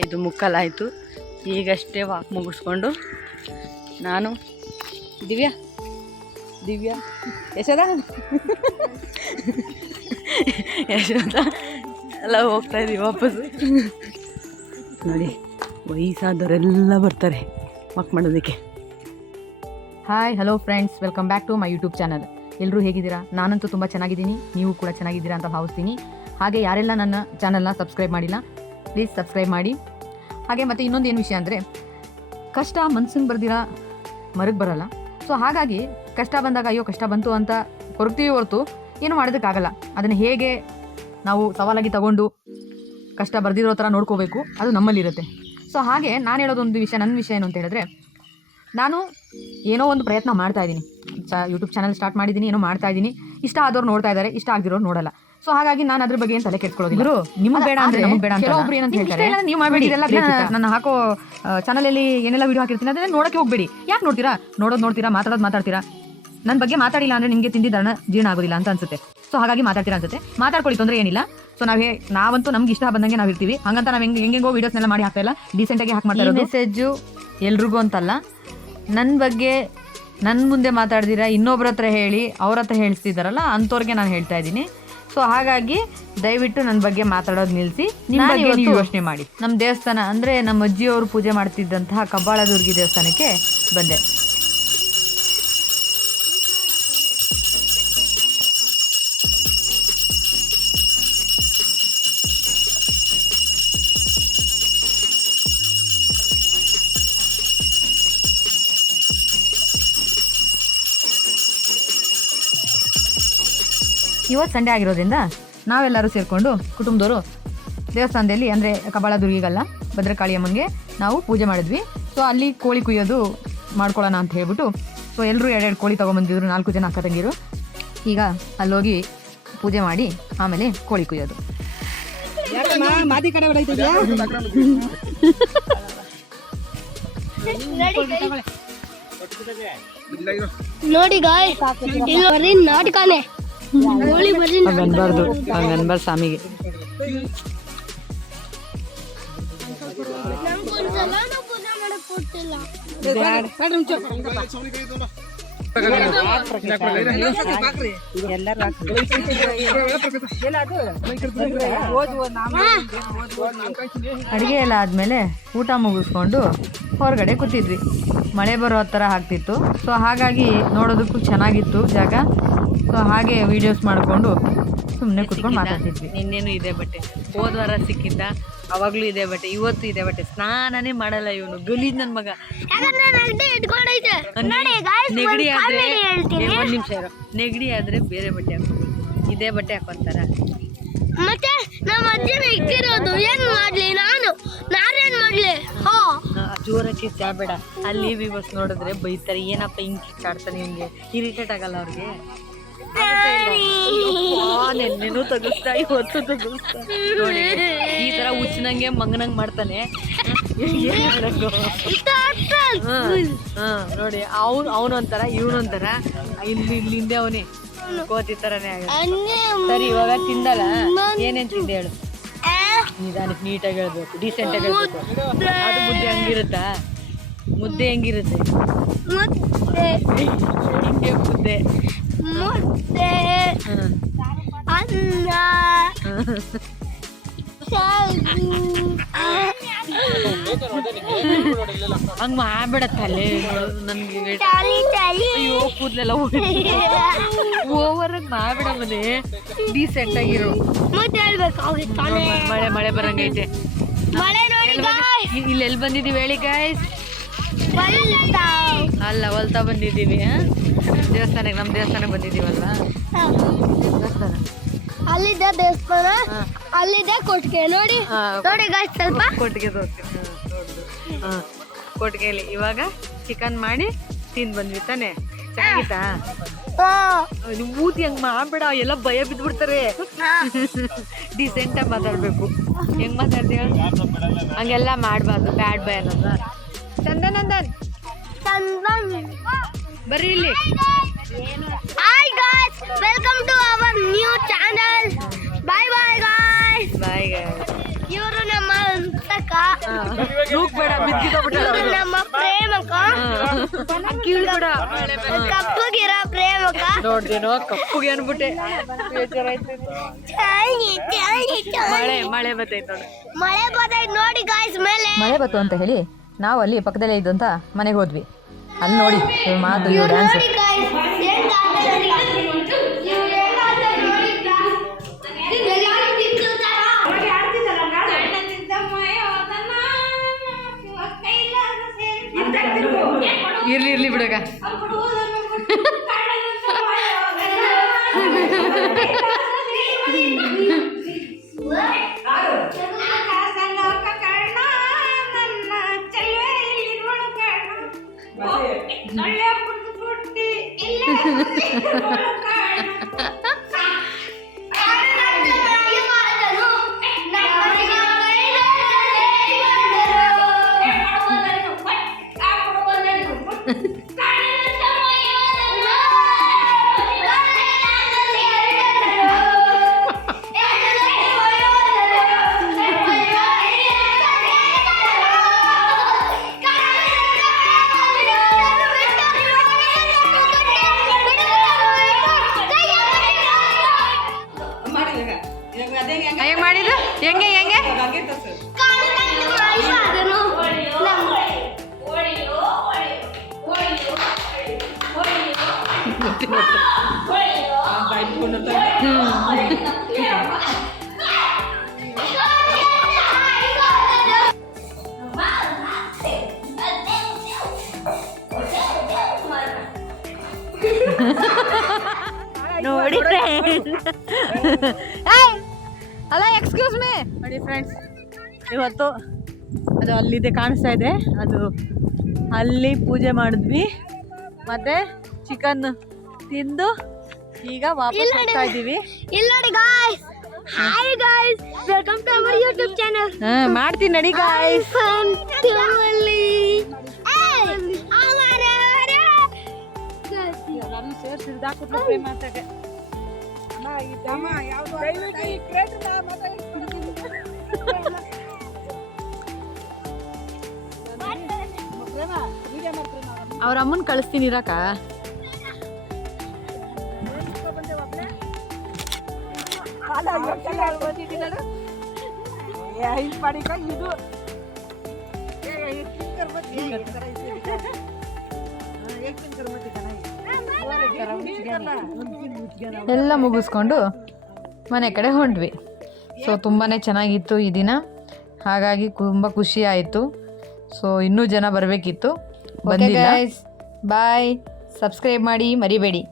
5:45 ಆಯಿತು. ಈಗಷ್ಟೇ ವಾಕ್ ಮುಗಿಸ್ಕೊಂಡು ನಾನು ದಿವ್ಯಾ ಯಶೋದ ಎಲ್ಲ ಹೋಗ್ತಾ ಇದ್ದೀವಿ ವಾಪಸ್ಸು. ನೋಡಿ ವಯಸ್ಸಾದವರೆಲ್ಲ ಬರ್ತಾರೆ ವಾಕ್ ಮಾಡೋದಕ್ಕೆ. Hi hello friends, welcome back to my YouTube channel. ಎಲ್ಲರೂ ಹೇಗಿದ್ದೀರಾ? ನಾನಂತೂ ತುಂಬ ಚೆನ್ನಾಗಿದ್ದೀನಿ, ನೀವು ಕೂಡ ಚೆನ್ನಾಗಿದ್ದೀರಾ ಅಂತ ಭಾವಿಸ್ತೀನಿ. ಹಾಗೆ ಯಾರೆಲ್ಲ ನನ್ನ ಚಾನಲ್ನ ಸಬ್ಸ್ಕ್ರೈಬ್ ಮಾಡಿಲ್ಲ, ಪ್ಲೀಸ್ ಸಬ್ಸ್ಕ್ರೈಬ್ ಮಾಡಿ. ಹಾಗೆ ಮತ್ತು ಇನ್ನೊಂದು ಏನು ವಿಷಯ ಅಂದರೆ, ಕಷ್ಟ ಮನ್ಸಿಗೆ ಬರ್ದಿರ ಮರಕ್ಕೆ ಬರಲ್ಲ. ಸೊ ಹಾಗಾಗಿ ಕಷ್ಟ ಬಂದಾಗ ಅಯ್ಯೋ ಕಷ್ಟ ಬಂತು ಅಂತ ಕೊರಗ್ತೀವಿ ಹೊರತು ಏನು ಮಾಡೋದಕ್ಕಾಗಲ್ಲ. ಅದನ್ನು ಹೇಗೆ ನಾವು ಸವಾಲಾಗಿ ತಗೊಂಡು ಕಷ್ಟ ಬರ್ದಿರೋ ಥರ ನೋಡ್ಕೋಬೇಕು, ಅದು ನಮ್ಮಲ್ಲಿರುತ್ತೆ. ಸೊ ಹಾಗೆ ನಾನು ಹೇಳೋದೊಂದು ವಿಷಯ, ನನ್ನ ವಿಷಯ ಏನು ಅಂತ ಹೇಳಿದ್ರೆ, ನಾನು ಏನೋ ಒಂದು ಪ್ರಯತ್ನ ಮಾಡ್ತಾಯಿದ್ದೀನಿ. ಯೂಟ್ಯೂಬ್ ಚಾನಲ್ ಸ್ಟಾರ್ಟ್ ಮಾಡಿದ್ದೀನಿ, ಏನೋ ಮಾಡ್ತಾಯಿದ್ದೀನಿ. ಇಷ್ಟ ಆದವ್ರು ನೋಡ್ತಾ ಇದ್ದಾರೆ, ಇಷ್ಟ ಆಗದಿರೋರು ನೋಡಲ್ಲ. ಸೊ ಹಾಗಾಗಿ ನಾನು ಅದ್ರ ಬಗ್ಗೆ ಏನು ತಲೆ ಕೆಡ್ಕೊಳ್ಳೋದಿಲ್ಲ. ನಿಮ್ಗೆ ಬೇಡ ಅಂದರೆ ನಮಗೆ ಬೇಡ ಅಂತ ಕೆಲವೊಬ್ರು ಏನಂತ ಹೇಳ್ತಾರೆ, ನೀವು ಮಾಡಬೇಡಿ, ನಾನು ಹಾಕೋ ಚಾನಲಲ್ಲಿ ಏನೆಲ್ಲ ವೀಡಿಯೋ ಹಾಕಿರ್ತೀನಿ ಅದನ್ನ ನೋಡೋಕ್ಕೆ ಹೋಗಬೇಡಿ. ಯಾಕೆ ನೋಡ್ತೀರಾ? ನೋಡ್ತೀರಾ, ಮಾತಾಡ್ತೀರಾ. ನನ್ನ ಬಗ್ಗೆ ಮಾತಾಡಿಲ್ಲ ಅಂದರೆ ನಿಮಗೆ ತಿಂದಿದ್ದಾನ ಜೀರ್ಣ ಆಗೋದಿಲ್ಲ ಅಂತ ಅನ್ಸುತ್ತೆ. ಸೊ ಹಾಗಾಗಿ ಮಾತಾಡ್ತೀರಾ ಅನ್ಸುತ್ತೆ, ಮಾತಾಡ್ಕೊಳ್ಳಿ, ತೊಂದರೆ ಏನಿಲ್ಲ. ಸೊ ನಾವಂತೂ ನಮ್ಗೆ ಇಷ್ಟ ಬಂದಂಗೆ ನಾವು ಇರ್ತೀವಿ. ಹಂಗಂತ ನಾವು ಹೆಂಗೆಂಗೋ ವೀಡಿಯೋಸ್ನೆಲ್ಲ ಮಾಡಿ ಹಾಕ್ತಾ ಇಲ್ಲ, ಡೀಸೆಂಟಾಗಿ ಹಾಕಿ ಮಾಡ್ತಾ ಇರೋದು. ಮೆಸೇಜು ಎಲ್ರಿಗೂ ಅಂತಲ್ಲ, ನನ್ನ ಬಗ್ಗೆ ನನ್ನ ಮುಂದೆ ಮಾತಾಡ್ದಿರಾ ಇನ್ನೊಬ್ರ ಹತ್ರ ಹೇಳಿ ಅವ್ರ ಹತ್ರ ಹೇಳಿಸ್ತಿದ್ದಾರಲ್ಲ ಅಂಥವ್ರಿಗೆ ನಾನು ಹೇಳ್ತಾ ಇದ್ದೀನಿ. ಸೊ ಹಾಗಾಗಿ ದಯವಿಟ್ಟು ನನ್ನ ಬಗ್ಗೆ ಮಾತಾಡೋದು ನಿಲ್ಲಿಸಿ, ನಿಮ್ಮ ಬಗ್ಗೆ ನೀವು ಯೋಚನೆ ಮಾಡಿ. ನಮ್ಮ ದೇವಸ್ಥಾನ ಅಂದರೆ ನಮ್ಮ ಅಜ್ಜಿಯವರು ಪೂಜೆ ಮಾಡ್ತಿದ್ದಂತಹ ಕಬ್ಬಾಳದುರ್ಗಿ ದೇವಸ್ಥಾನಕ್ಕೆ ಬಂದೆ. ಇವತ್ತು ಸಂಡೇ ಆಗಿರೋದ್ರಿಂದ ನಾವೆಲ್ಲರೂ ಸೇರಿಕೊಂಡು ಕುಟುಂಬದವರು ದೇವಸ್ಥಾನದಲ್ಲಿ, ಅಂದರೆ ಕಬ್ಬಾಳದುರ್ಗಿಗಲ್ಲ ಭದ್ರಕಾಳಿ ಅಮ್ಮಂಗೆ ನಾವು ಪೂಜೆ ಮಾಡಿದ್ವಿ. ಸೊ ಅಲ್ಲಿ ಕೋಳಿ ಕುಯ್ಯೋದು ಮಾಡ್ಕೊಳ್ಳೋಣ ಅಂತ ಹೇಳ್ಬಿಟ್ಟು, ಸೊ ಎಲ್ಲರೂ 2 ಕೋಳಿ ತೊಗೊಂಬಂದಿದ್ರು, 4 ಜನ ಅಕ್ಕ ತಂಗಿರು. ಈಗ ಅಲ್ಲೋಗಿ ಪೂಜೆ ಮಾಡಿ ಆಮೇಲೆ ಕೋಳಿ ಕುಯ್ಯೋದು. ನೋಡಿ ಗಾಯ್, ಬರೀ ನಾಟಕನೇ. ಹಂಗನ್ಬಾರ್ದು, ಹಂಗನ್ಬಾರ್ದು ಸ್ವಾಮಿಗೆ. ಅಡುಗೆ ಎಲ್ಲ ಆದಮೇಲೆ ಊಟ ಮುಗಿಸ್ಕೊಂಡು ಹೊರಗಡೆ ಕೂತಿದ್ವಿ. ಮಳೆ ಬರೋ ಥರ ಆಗ್ತಿತ್ತು. ಸೊ ಹಾಗಾಗಿ ನೋಡೋದಕ್ಕೂ ಚೆನ್ನಾಗಿತ್ತು ಜಾಗ. ಸೊ ಹಾಗೆ ವೀಡಿಯೋಸ್ ಮಾಡಿಕೊಂಡು ಸುಮ್ಮನೆ ಕೂತ್ಕೊಂಡು ಮಾತಾಡ್ತಿದ್ವಿ. ಇನ್ನೇನು ಇದೆ ಬಟ್ಟೆ, ಹೋದ ವಾರ ಸಿಕ್ಕಿದ್ದ, ಅವಾಗಲೂ ಇದೆ ಬಟ್ಟೆ, ಇವತ್ತು ಇದೆ ಬಟ್ಟೆ. ಸ್ನಾನನೇ ಮಾಡಲ್ಲ ಇವನು, ಗಲೀಜ್ ನನ್ನ ಮಗ. ನೆಗಡಿ ಆದರೆ ಒಂದು ನಿಮಿಷ ಇರೋ, ನೆಗಡಿ ಆದರೆ ಬೇರೆ ಬಟ್ಟೆ ಹಾಕೋದು, ಇದೇ ಬಟ್ಟೆ ಹಾಕೊಂತಾರ. ಮತ್ತೆ ನಮ್ಮ ಅಜ್ಜಿನ ಇಕ್ಕಿರೋದು ಏನ್ ಮಾಡ್ಲಿ, ನಾನೇನ್ ಮಾಡ್ಲಿ? ಜೋರಕ್ಕೆ ಚಾಬೇಡ, ಅಲ್ಲಿ ವಿವರ್ಸ್ ನೋಡಿದ್ರೆ ಬೈತಾರೆ, ಏನಪ್ಪ ಹಿಂಗೆ ಕಿಚ್ಚಾಡ್ತಾನೆ, ಹಿಂಗೆ ಇರಿಟೇಟ್ ಆಗಲ್ಲ ಅವ್ರಿಗೆ. ನೆನ್ನೆನೂ ತಗಿಸ್ತಾ, ಇವತ್ತು ತಗಿಸ್ತಾ. ನೋಡಿ ಈ ತರ ಹುಚ್ಚನಂಗೆ ಮಂಗನಂಗೆ ಮಾಡ್ತಾನೆ. ನೋಡಿ ಅವನೊಂಥರ ಇವನೊಂಥರ, ಇಲ್ಲಿಂದೆ ಅವನೇ ಕೋತಿ ತರನೇ ಆಗುತ್ತೆ. ಸರಿ ಇವಾಗ ತಿಂದಲ್ಲ, ಏನೇನ್ ತಿಂದೆ ಹೇಳು? ನಿಧಾನಕ್ಕೆ ನೀಟಾಗಿ ಹೇಳ್ಬೇಕು, ಡೀಸೆಂಟಾಗಿ ಹೇಳ್ಬೇಕು. ಅದು ಮುದ್ದೆ ಹಂಗಿರುತ್ತಾ? ಮುದ್ದೆ ಹೆಂಗಿರುತ್ತೆ? ಹಿಂಗೆ ಮುದ್ದೆ, ಅನ್ನ, ಹಂಗ ಮಾಡ್ಬೇಡ ತಲೆ, ನನ್ಗೆ ಅಯ್ಯೋ ಕೂದಲೆಲ್ಲ ಓವರಾಗಿ ಮಾಡ್ಬೇಡ, ಮನೆ ಡೀಸೆಂಟ್ ಆಗಿರೋ. ಮಳೆ ಬರಂಗೈತೆ. ಇಲ್ಲಿ ಎಲ್ಲಿ ಬಂದಿದ್ದೀವಿ ಹೇಳಿ ಗಾಯ್ಸ್? ಅಲ್ಲ, ಹೊಲ್ತಾ ಬಂದಿದ್ದೀವಿ. ದೇವಸ್ಥಾನಕ್ಕೆ, ನಮ್ಮ ದೇವಸ್ಥಾನಕ್ಕೆ ಬಂದಿದ್ದೀವಲ್ವಾ? ದೇವಸ್ಥಾನ ಅಲ್ಲಿದೆ, ದೇವಸ್ಥಾನ ಅಲ್ಲಿದೆ. ಕೊಟ್ಟಿಗೆ ನೋಡಿ ಗಾಯ್ಸ್, ಸ್ವಲ್ಪ ಕೊಟ್ಟಿಗೆ ತೋರಿಸ್ತೀನಿ. ಕೊಟ್ಟಿಗೆಯಲ್ಲಿ ಇವಾಗ ಚಿಕನ್ ಮಾಡಿ ತಿಂದು ಬಂದ್ವಿ ತಾನೆ. ಚೆನ್ನಾಗಿತ್ತಾ? ಮೂತಿ ಹಂಗ್ ಮಾಡ್ಬೇಡ, ಎಲ್ಲ ಭಯ ಬಿದ್ಬಿಡ್ತಾರೆ. ಡೀಸೆಂಟಾಗಿ ಮಾತಾಡ್ಬೇಕು. ಹೆಂಗ್ ಮಾತಾಡ್ತೀವಿ ಹಂಗೆಲ್ಲ ಮಾಡಬಾರ್ದು, ಬ್ಯಾಡ್ ಬಾಯ್ ಅನ್ನೋದು. ಚಂದನಂದನ್ ಬರ್ರಿ ಇಲ್ಲಿ. Hi guys, welcome to our new channel. Bye bye guys. Bye guys. ಇವರು ನಮ್ಮ ಅಂತಕ ಬೇಡ ನಮ್ಮ ಪ್ರೇಮಕ ಕಿವಿಬೇಡ ಕಪ್ಪಗಿರೋ ಪ್ರೇಮಕ ನೋಡ್ದೇನೋ ಕಪ್ಪುಗೆ ಅನ್ಬಿಟ್ಟೆ ಬೇಜಾರಾಯ್ತು. ಮಳೆ ಬರ್ತೈತೆ ನೋಡು. ಮಳೆ ಬರ್ತೈತೆ ನೋಡಿ ಗಾಯ್ಸ್ ಮೇಲೆ. ಮಳೆ ಬತ್ತು ಅಂತ ಹೇಳಿ ನಾವು ಅಲ್ಲಿ ಪಕ್ಕದಲ್ಲೇ ಇದ್ದು ಅಂತ ಮನೆಗೆ ಹೋದ್ವಿ. ಅಲ್ಲಿ ನೋಡಿ ಇವ್ರ ಮಾತು ಇವ್ರ ಡ್ಯಾನ್ಸ್. ನೋಡಿ guys, ಏನ್ ಆಡ್ತಾರೆ ನೋಡಿ. ಇವ್ರು ಏನ್ ಆಡ್ತಾರೆ ನೋಡಿ. ಎಲ್ಲಾರು ತಿಂತಿರ್ತಾರ. ಇರ್ಲಿ ಬಿಡಗ. ಹೆಂಗೆ ಮಾಡಿದ್ದು? ಹೆಂಗೆ ನೋಡಿ ಅಲ್ಲ ಎಕ್ಸ್ಕ್ಯೂಸ್ ಮೀ. ನೋಡಿ ಫ್ರೆಂಡ್ಸ್, ಇವತ್ತು ಅದು ಅಲ್ಲಿದೆ ಕಾಣಿಸ್ತಾ ಇದೆ, ಅದು ಅಲ್ಲಿ ಪೂಜೆ ಮಾಡಿದ್ವಿ, ಮತ್ತೆ ಚಿಕನ್ ತಿಂದು ಈಗ ವಾಪಸ್ ಹೋಗ್ತಾ ಇದ್ದೀವಿ. ಇಲ್ಲಿ ನೋಡಿ guys, hi guys, welcome to our YouTube channel. ಮಾಡ್ತೀನಿ ನಡಿ ಗಾಯ್ಸ್. ಅವ್ರ ಅಮ್ಮನ್ ಕಳಿಸ್ತೀನಿ ಇರಾಕ. ಎಲ್ಲ ಮುಗಿಸ್ಕೊಂಡು ಮನೆ ಕಡೆ ಹೊಂಟ್ವಿ. ಸೊ ತುಂಬಾ ಚೆನ್ನಾಗಿತ್ತು ಈ ದಿನ, ಹಾಗಾಗಿ ತುಂಬ ಖುಷಿ ಆಯಿತು. ಸೊ ಇನ್ನೂ ಜನ ಬರಬೇಕಿತ್ತು, ಬಂದಿಲ್ಲ. ಬಾಯ್, ಸಬ್ಸ್ಕ್ರೈಬ್ ಮಾಡಿ ಮರಿಬೇಡಿ.